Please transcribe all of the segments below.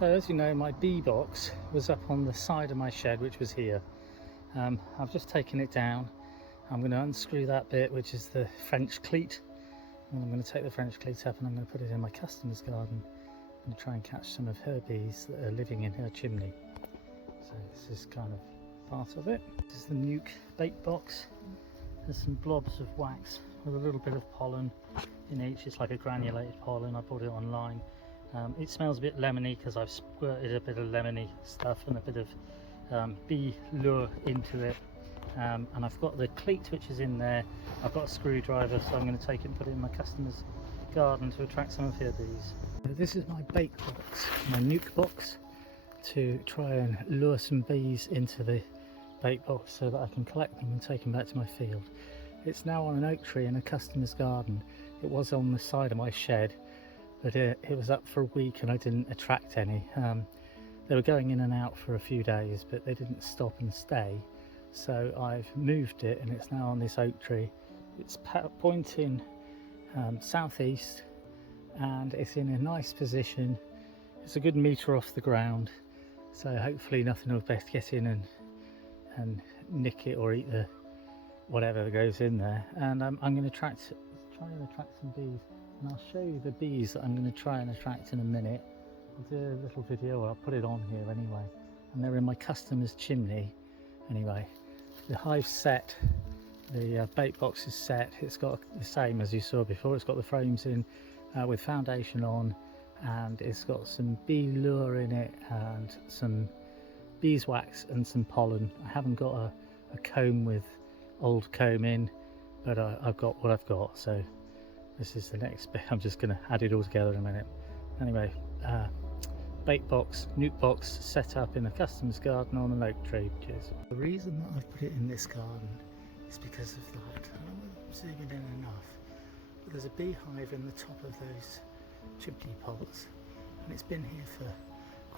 So as you know, my bee box was up on the side of my shed, which was here. I've just taken it down. I'm going to unscrew that bit, which is the French cleat, and I'm going to take the French cleat up and I'm going to put it in my customer's garden and try and catch some of her bees that are living in her chimney. So this is kind of part of it. This is the nuke bait box. There's some blobs of wax with a little bit of pollen in each. It's like a granulated pollen. I bought it online. It smells a bit lemony because I've squirted a bit of lemony stuff and a bit of bee lure into it. And I've got the cleat which is in there. I've got a screwdriver, so I'm going to take it and put it in my customer's garden to attract some of her bees. This is my bait box, my nuke box, to try and lure some bees into the bait box so that I can collect them and take them back to my field. It's now on an oak tree in a customer's garden. It was on the side of my shed, but it was up for a week and I didn't attract any. They were going in and out for a few days, but they didn't stop and stay. So I've moved it and it's now on this oak tree. It's pointing southeast and it's in a nice position. It's a good metre off the ground, so hopefully nothing will best get in and nick it or eat the whatever that goes in there. And I'm going to try and attract some bees, and I'll show you the bees that I'm going to try and attract in a minute. I'll do a little video, or I'll put it on here anyway, and they're in my customer's chimney. Anyway, the hive's set, the bait box is set. It's got the same as you saw before. It's got the frames in with foundation on, and it's got some bee lure in it and some beeswax and some pollen. I haven't got a comb with old comb in, but I've got what I've got, so this is the next bit. I'm just going to add it all together in a minute. Anyway, bait box, nuke box, set up in a customer's garden on an oak tree. Cheers. The reason that I've put it in this garden is because of that. I don't want to zoom it in enough, but there's a beehive in the top of those chimney pots, and it's been here for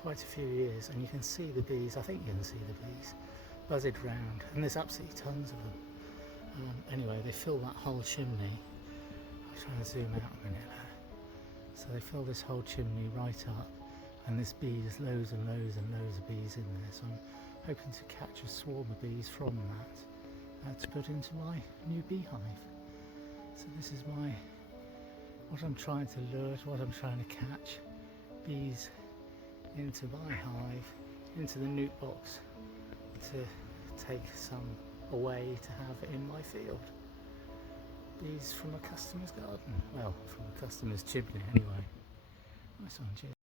quite a few years, and you can see the bees, I think you can see the bees buzzed round, and there's absolutely tons of them. Anyway, they fill that whole chimney. I'll try and zoom out a minute there. So they fill this whole chimney right up, and there's bees, loads and loads and loads of bees in there, so I'm hoping to catch a swarm of bees from that to put into my new beehive. So this is what I'm trying to lure, what I'm trying to catch, bees into my hive, into the nuke box, to take some away to have in my field. Bees from a customer's garden, well, from a customer's chimney anyway. Nice one, cheers.